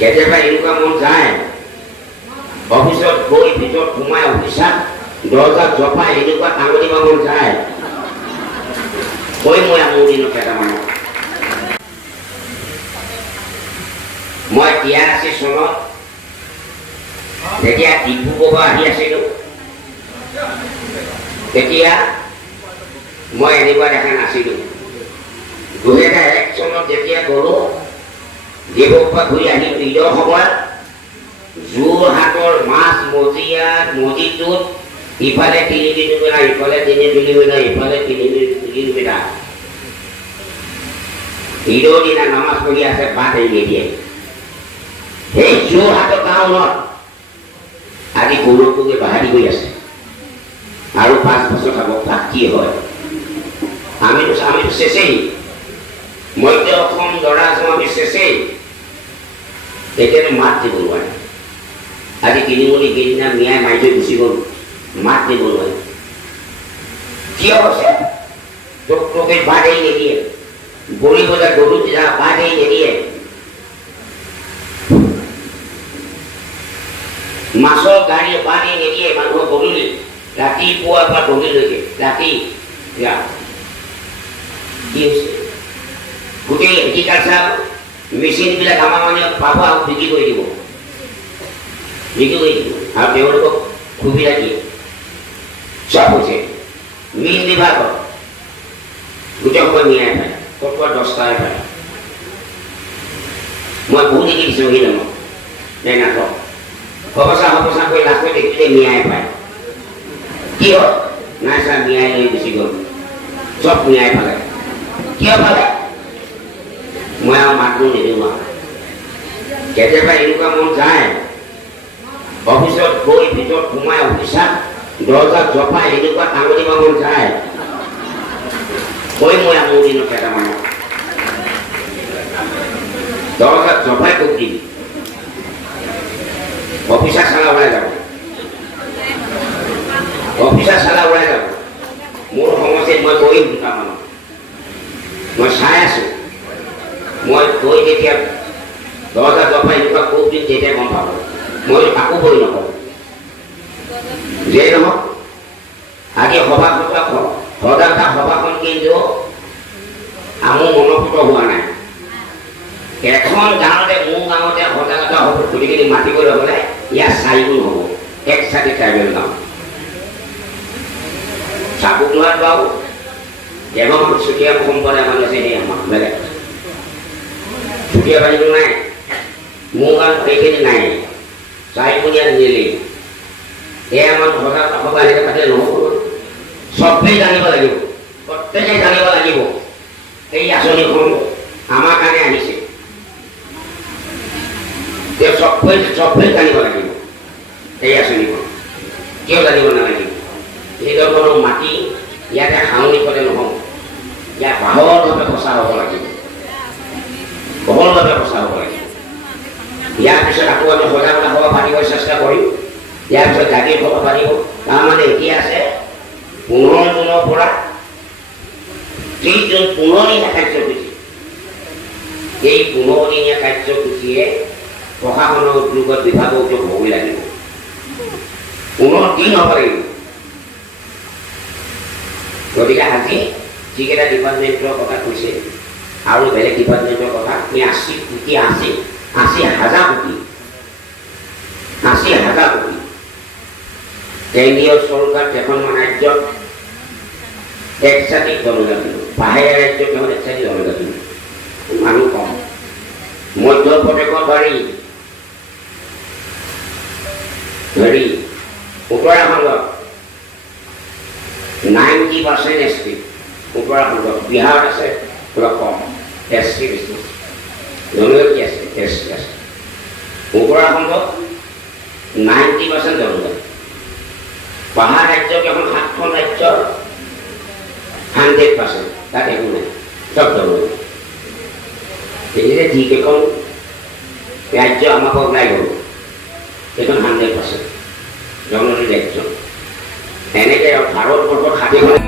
কেতিয়াবা এনেকুৱা মন যায় অফিচত গৈ ভিতৰত সোমাই অফিচাত দৰজাত জপাই এনেকুৱা টাঙনি দিব মন যায় কৈ মই মোৰ দিনত কেইটামান মই 83 চনত যেতিয়া ডিব্ৰুগড় আহি আছিলোঁ তেতিয়া মই এনেকুৱা দেখা নাছিলোঁ 2001 চনত যেতিয়া গ'লোঁ ডিব্ৰুগড়ৰ পৰা ঘূৰি আহিলোঁ ঈদৰ সময়ত যোৰহাটৰ মাছ মছজিদটোত ইফালে 3 কিলোমিটাৰ ইফালে 3 কিলোমিটাৰ ইফালে 3 কিলোমিটাৰ ঈদৰ দিনা নামাজ পঢ়ি আছে বাট এৰি নিদিয়ে সেই যোৰহাটৰ টাউনত আজি গৌৰৱটোকে বাহাৰি গৈ আছে আৰু 5 বছৰ থাকক তাক কি হয় আমিতো চেচেই মধ্য অসম দৰা আমি চেচেই এতিয়াতো মাত দিব নোৱাৰে আজি কিনিমলি কেইদিনা মিয়াই মাৰি থৈ গুচি গ'ল মাত দিব নোৱাৰে কিয় হৈছে তোকে বাট এৰি নিদিয়ে বৰি বজাৰ গৰু যা বাট এৰি নিদিয়ে মাছৰ গাড়ী বাট এৰি নিদিয়ে মানুহক গধূলি ৰাতিপুৱাৰ পৰা গধূলিলৈকে ৰাতি কি হৈছে গোটেই এগ্ৰিকালচাৰ মেচিনবিলাক আমাৰ মানে পাব আৰু বিক্ৰী কৰি দিব আৰু তেওঁলোকক সুবিধা দিয়ে চব হৈছে মীন বিভাগৰ গোটেই সময় মিয়াই পায় ক'ৰবাত 10টাই পায় মই বহুত দেখি দিছোঁ সেই নামত নে নাটক সঁচা কৰি লাষ্টত দেখিলে মিয়াই পায় কি হয় নাই ছাৰ মিয়াই লৈ গুচি গ'ল চব মিয়াই পালে কিয় পালে মই আৰু মাতটো নিদিওঁ আৰু কেতিয়াবা এনেকুৱা মন যায় অফিচত গৈ ভিতৰত সোমাই অফিচাত দৰজাত জপাই এনেকুৱা টাঙনি দিব মন যায় কৈ মই মোৰ দিনত কেইটামান দৰজাত জপাই কৈ দিম অফিচাৰ চালা ওলাই যাব মোৰ সমস্যাত মই কৰিম দুটামানত মই চাই আছোঁ মই গৈ যেতিয়া দৰজা জপাই এনেকুৱা খুব দিন তেতিয়া গম পাব মই কাকো কৰি নকওঁ যে নহওক আজি সজাগতা সভাখন কিন্তু মোৰ মনপুত হোৱা নাই এখন গাঁৱতে মোৰ গাঁৱতে সজাগতা গোটেইখিনি মাতিবলৈ হ'লে ইয়াত 4 গুণ হ'ব একচাটি ট্ৰাইবেল গাঁও চাবুকোৱাত বাৰু এজন চুতীয়া সম্প্ৰদায় মানুহ আছে সেই আমাৰ বেলেগ চুতীয়া বাহিনী নাই মোৰ গাঁৱত সেইখিনি নাই 4 গুণীয়া নিলেই এয়া আমাৰ সজাগতা সভা এনেকৈ পাতিলে নহ'ব চবেই জানিব লাগিব প্ৰত্যেকেই জানিব লাগিব এই আঁচনিখন আমাৰ কাৰণে আহিছে চবেই জানিব লাগিব এই আঁচনিখন কিয় জানিব নালাগিব এইদৰ মাটি ইয়াতে সাঙুৰি থ'লে নহ'ব ইয়াত বাহৰভাৱে প্ৰচাৰ হ'ব লাগিব বহলভাৱে প্ৰচাৰ হ'ব লাগিব ইয়াৰ পিছত আকৌ আমি সজাগতা সভা পাতিবৰ চেষ্টা কৰিম ইয়াৰ পিছত জাতিৰ সভা পাতিব তাৰমানে এতিয়া আছে 15 জুনৰ পৰা 30 জুন 15দিনীয়া কাৰ্যসূচী এই 15দিনীয়া কাৰ্যসূচীয়ে প্ৰশাসনৰ উদ্যোগত বিভাগৰ উদ্যোগ হ'বই লাগিব 15 দিন হ'ব লাগিব গতিকে আজি যিকেইটা ডিপাৰ্টমেণ্টৰ কথা কৈছে আৰু বেলেগ ডিপাৰ্টমেণ্টৰ কথা 80 কোটি 80,000 কোটি কেন্দ্ৰীয় চৰকাৰ কেইখনমান ৰাজ্যত একচাটি জনজাতি পাহাৰীয়া ৰাজ্যত কেৱল একচাটি জনজাতি মানুহ কম মধ্য প্ৰদেশৰ হেৰি উত্তৰাখণ্ডত 90% ST উত্তৰাখণ্ডত বিহাৰত আছে পুৰা কম ST বেছি জনজাতি আছে ST আছে উত্তৰাখণ্ডত 90% জনজাতি পাহাৰ ৰাজ্য কেইখন 7খন ৰাজ্যৰ 100% তাত একো নাই চব জনজাতি গতিকে যিকেইখন ৰাজ্য আমাৰ পৰা ওলাই গ'ল সেইখন 100% জনজাতি ৰাজ্য এনেকৈ ভাৰতবৰ্ষত 60খন